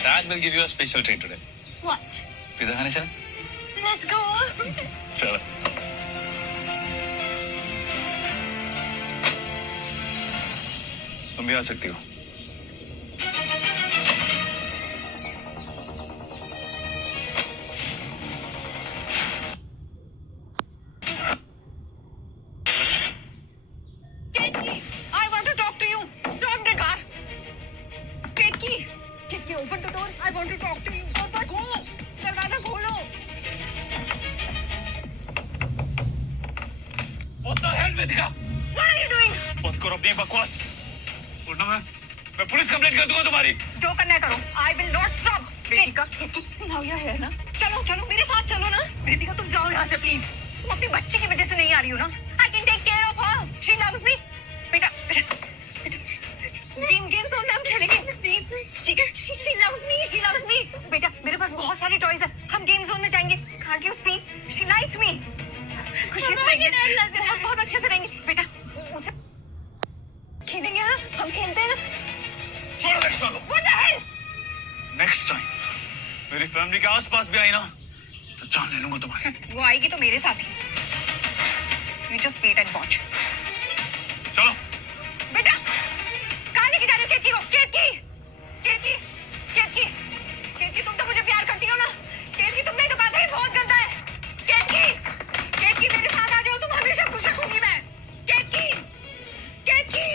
Dad will give you a special treat today. What? Pizza खाने चले? Let's go. चलो। तुम भी आ सकती हो। I want to talk to you. Stop the car. Ketki, Ketki, open the door. I want to talk to you. Open. Go. दरवाजा खोलो. What the hell, Vedika? What are you doing? बंद करो अपनी बकवास। वरना मैं पुलिस कंप्लेंट कर दूंगा तुम्हारी। जो करना है करो। I will not stop. Vedika, now you're here ना? चलो चलो मेरे साथ चलो ना। वेदिका तुम जाओ यहाँ से प्लीज। तुम अपनी बच्ची की वजह से नहीं आ रही हो ना? I can take care of her. She loves me. बेटा गेम जोन में हम खेलेंगे। She loves me. She loves me. बेटा मेरे पास बहुत सारी टॉयज है। हम गेम जोन में जाएंगे। Can't you see? She likes me. खुशी से रहेंगे। बहुत बहुत अच्छे से रहेंगे। बेटा मुझे खेलेंगे ना? हम खेलते हैं ना? छोड़ो कृष्णा को। What the hell? Next time मेरी फैमिली के आसपास भी आई ना तो जान ले लूंगा तुम्हारी। वो आएगी तो मेरे साथ ही। You just wait and watch. चलो। बेटा कहाँ लेके जा रहे हो केतकी को? केतकी, केतकी, केतकी, केतकी तुम तो मुझे प्यार करती हो ना? केतकी तुमने तो कहा था ये बहुत गंदा है। केतकी, केतकी मेरे साथ आ जाओ, तुम हमेशा खुश रखूंगी मैं। केतकी, केतकी।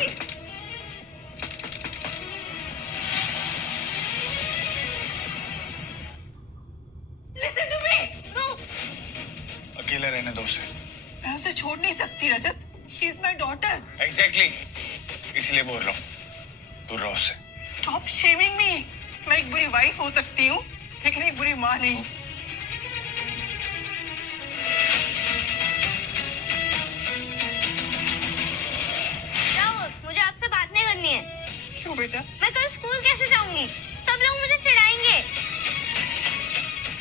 Listen to me. No. अकेले रहने दो उसे। मैं उसे छोड़ नहीं सकती रजत। She is my daughter. Exactly इसलिए बोल रहा हूँ दूर रहो उससे। Stop shaming me. मैं एक बुरी वाइफ हो सकती हूँ, लेकिन एक बुरी माँ नहीं। क्या हुआ? मुझे आपसे बात नहीं करनी है। क्यों बेटा? मैं कल स्कूल कैसे जाऊंगी? सब लोग मुझे चिढ़ाएंगे।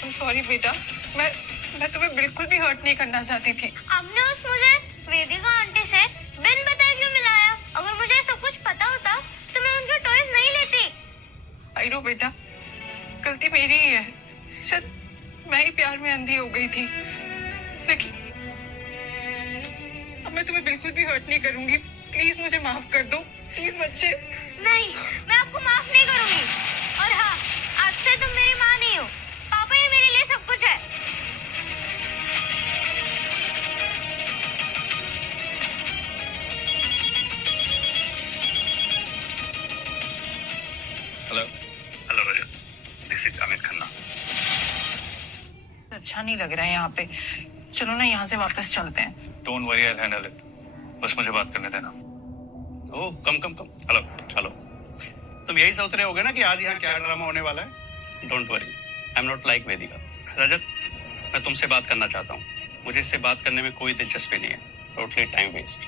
I'm sorry बेटा। मैं तुम्हें बिल्कुल भी हर्ट नहीं करना चाहती थी। आपने उस मुझे वेदिका आंटी से बिन बताए क्यों मिलाया? अगर मुझे सब कुछ पता होता तो मैं उनके टॉयज नहीं लेती। आई नो बेटा, गलती मेरी ही है। शायद मैं ही प्यार में अंधी हो गई थी। लेकिन अब मैं तुम्हें बिल्कुल भी हर्ट नहीं करूंगी। प्लीज मुझे माफ कर दो। प्लीज बच्चे। नहीं, मैं आपको माफ नहीं करूंगी। और हाँ, आज से तुम मेरी माँ नहीं हो। पापा ही मेरे लिए सब कुछ है। Hello hello Rajat, this is Amit Khanna. अच्छा नहीं लग रहा है यहाँ पे। चलो ना यहाँ से वापस चलते हैं। Don't worry, I handle it. बस मुझे बात करने देना। ओह कम। हेलो चलो, तुम यही सोच रहे होगे ना कि आज यहाँ क्या ड्रामा होने वाला है। Don't worry, I am not like Vedika. Rajat, मैं तुमसे बात करना चाहता हूँ। मुझे इससे बात करने में कोई दिलचस्पी नहीं है। Totally time waste.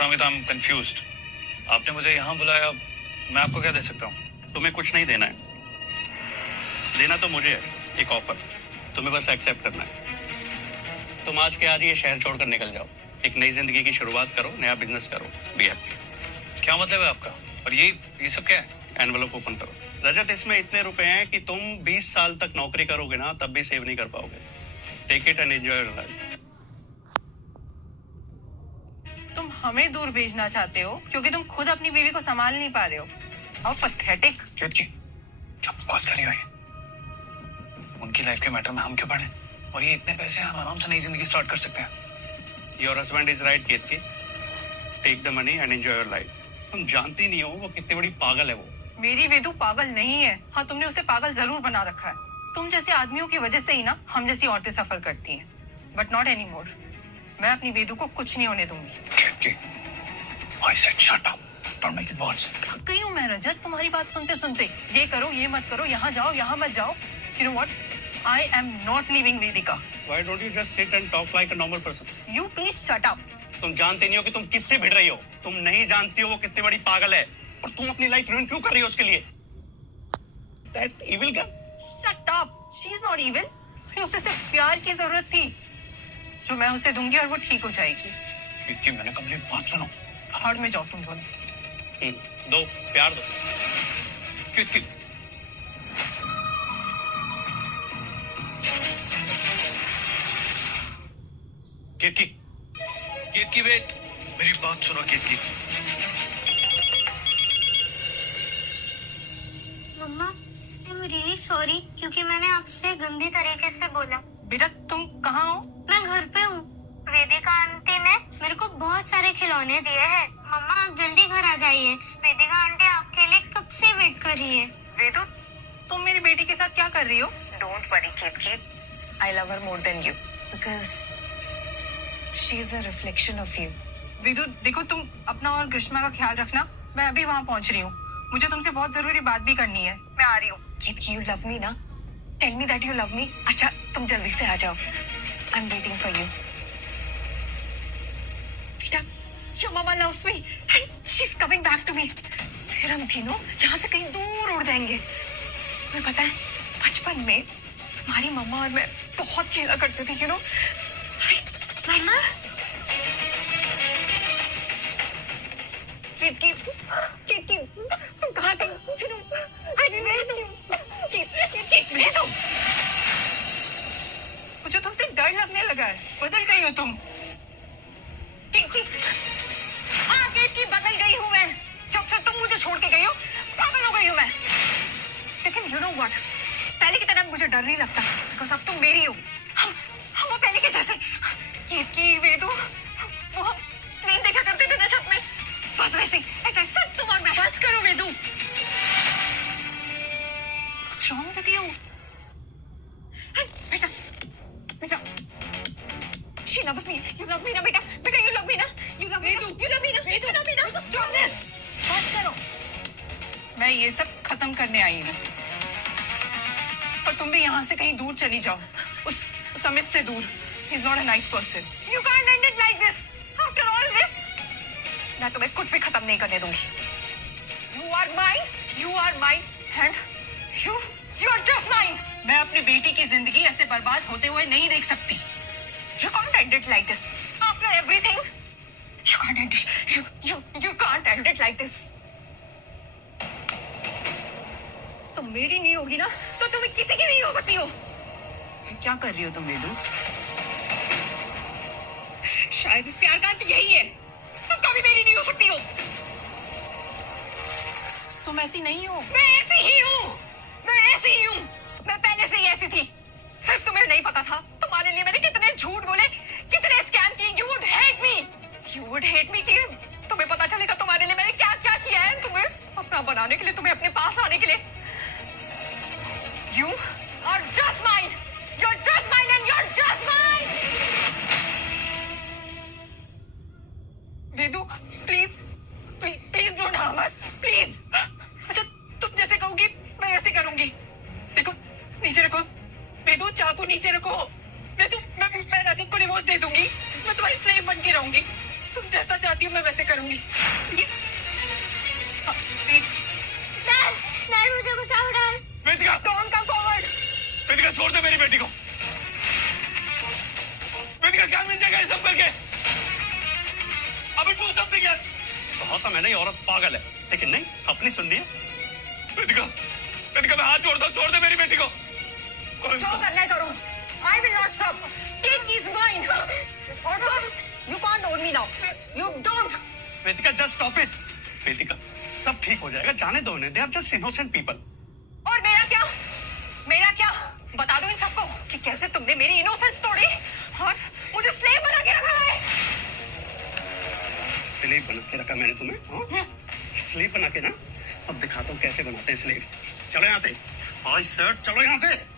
Amit, I am confused. आपने मुझे यहाँ बुलाया, मैं आपको क्या दे सकता हूँ? तुम्हें कुछ नहीं देना है। देना तो मुझे है, एक ऑफर। तुम्हें बस एक्सेप्ट करना है। तुम आज के आज ये शहर छोड़कर निकल जाओ, एक नई जिंदगी की शुरुआत करो, नया बिजनेस करो। Be happy. क्या मतलब है आपका? और ये सब क्या है? एनवेलप ओपन करो। रजत, इसमें इतने रुपए हैं कि तुम 20 साल तक नौकरी करोगे ना, तब भी सेव नहीं कर पाओगे। Take it and enjoy your life. तुम हमें दूर भेजना चाहते हो क्योंकि तुम खुद अपनी बीवी को संभाल नहीं पा रहे हो। How pathetic. क्या बकवास कर रही हो ये? उनकी लाइफ के मैटर में हम क्यों पड़े? और ये इतने पैसे हम आराम से नई जिंदगी स्टार्ट कर सकते हैं। Your husband is right Ketki. Take the money and enjoy your life. तुम जानती नहीं हो वो कितनी बड़ी पागल है वो। मेरी वेदू पागल नहीं है। हाँ, तुमने उसे पागल जरूर बना रखा है। तुम जैसे आदमियों की वजह से ही ना हम जैसी औरतें सफर करती हैं। But not any more. मैं अपनी वेदू को कुछ नहीं होने दूंगी। I said shut up. Don't make it worse. थक गई हूँ मैं रजत, तुम्हारी बात सुनते सुनते। ये करो, ये मत करो, यहाँ जाओ, यहाँ मत जाओ। You know what? I am not leaving Vedika. Why don't you just sit and talk like a normal person? You please shut up. तुम जानते नहीं हो कि तुम किससे भिड़ रही हो। तुम नहीं जानती हो वो कितनी बड़ी पागल है, और तुम अपनी लाइफ रुइन क्यों कर रही हो उसके लिए? That evil girl. Shut up. She is not evil. उसे सिर्फ प्यार की जरूरत थी, जो मैं उसे दूंगी और वो ठीक हो जाएगी। क्योंकि मैंने कंप्लीट बात सुनो। भाड़ में जाओ तुम दोनों। दो, प्यार दो। कितकी केतकी केतकी वेट, मेरी बात सुनो केतकी। मम्मा, आई एम रियली सॉरी क्योंकि मैंने आपसे गंदी तरीके से बोला। बेटा तुम कहाँ हो? मैं घर पे हूँ। वेदिका आंटी ने मेरे को बहुत सारे खिलौने दिए हैं। मम्मा आप जल्दी घर आ जाइए। वेदिका आंटी आपके लिए कब से वेट कर रही है। वेदू, तुम मेरी बेटी के साथ क्या कर रही हो? Don't worry, Ketki. I love her more than you because she is a reflection of you. Vedu देखो, तुम अपना और ग्रीष्मा का ख्याल रखना। मैं अभी वहाँ पहुँच रही हूँ। मुझे तुमसे बहुत जरूरी बात भी करनी है। मैं आ रही हूँ। Ketki, you love me ना? Tell me that you love me. अच्छा, तुम जल्दी से आ जाओ। I'm waiting for you. बेटा, your mama loves me and she's coming back to me. फिर हम तीनों यहाँ से कहीं दूर उड़ जाएंगे। तुम्हें पता है, बचपन में तुम्हारी मम्मा और मैं बहुत खेला करते थे, you know? मम्मा, केतकी, तुम कहाँ गई? You know, I miss you. केतकी, मैं तो मुझे तुमसे डर लगने लगा है। बदल गई हो तुम। केतकी, हाँ केतकी, बदल गई हूँ मैं। जब से तुम मुझे छोड़ के गई हो, पागल हो गई हूँ मैं। लेकिन you know what? पहले की तरह मुझे डर नहीं लगता, because अब तुम मेरी हो। हम वो पहले के जैसे। केतकी, वेदू, वो हम प्लेन देखा करते थे ना छत में, बस वैसे ही, ऐसा सब तुम और मैं। बस करो Vedu. What's wrong with you? बेटा, बेटा, she loves me. You love me ना बेटा? बेटा, you love me ना? You love me ना? You love me ना? You love me ना? Stop this. बस करो। मैं ये सब खत्म करने आई हूँ। पर तुम भी यहाँ से कहीं दूर चली जाओ, उस अमित से दूर। He's not a nice person. You can't end it like this. After all this, मैं तुम्हें कुछ भी खत्म नहीं करने दूंगी। You are mine. You are mine. And you are just mine. मैं अपनी बेटी की जिंदगी ऐसे बर्बाद होते हुए नहीं देख सकती। You can't end it like this. After everything, you can't end it. You can't end it like this. तुम मेरी नहीं होगी ना, तो तुम किसी की नहीं हो सकती हो। क्या कर रही हो तुम वेदू? शायद इस प्यार का अंत यही है। तुम कभी मेरी नहीं हो सकती हो। तुम ऐसी नहीं हो। मैं ऐसी ही हूँ, मैं ऐसी ही हूँ, मैं पहले से ही ऐसी थी। सिर्फ तुम्हें नहीं पता था। तुम्हारे लिए मैंने कितने झूठ बोले, कितने स्कैम किए। You would hate me, you would hate me कि तुम्हें पता चलेगा तुम्हारे लिए मैंने क्या क्या किया है, तुम्हें अपना बनाने के लिए, तुम्हें अपने पास आने के लिए। You are just mine, you are just mine and you are just mine. Vedu please please please don't harm her, please. अच्छा तुम जैसे कहोगी मैं वैसे करूंगी। देखो नीचे रखो वेदू, चाकू नीचे रखो। वेदू मैं रजत को डिवोर्स दे दूंगी, मैं तुम्हारी स्लेव बन के रहूंगी। तुम जैसा चाहती हो मैं वैसे करूंगी, प्लीज प्लीज। डैड डैड मुझे बचाओ dad. Vedika, don't come forward. Vedika छोड़ दे मेरी बेटी को। वेदिका क्या मिल जाएगा ये सब करके? अभी डू समथिंग यार। कहा था मैंने ये औरत पागल है, लेकिन नहीं, अपनी सुन ली है। वेदिका, वेदिका मैं हाथ जोड़ता हूँ, छोड़ दे मेरी बेटी को। जो करना है करो। I will not stop. Kid is mine. और तुम, you can't own me now. You don't. Vedika just stop it. Vedika सब ठीक हो जाएगा, जाने दो उन्हें, they are just innocent people. और मेरा क्या? मेरा क्या? बता दो इन सबको कि कैसे तुमने मेरी इनोसेंस तोड़ी और मुझे स्लेव बना के रखा है। स्लेव बना के रखा मैंने तुम्हें? हाँ? स्लेव बना के ना, अब दिखाता हूँ कैसे बनाते हैं स्लेव। चलो यहाँ से। आई सर चलो यहाँ से।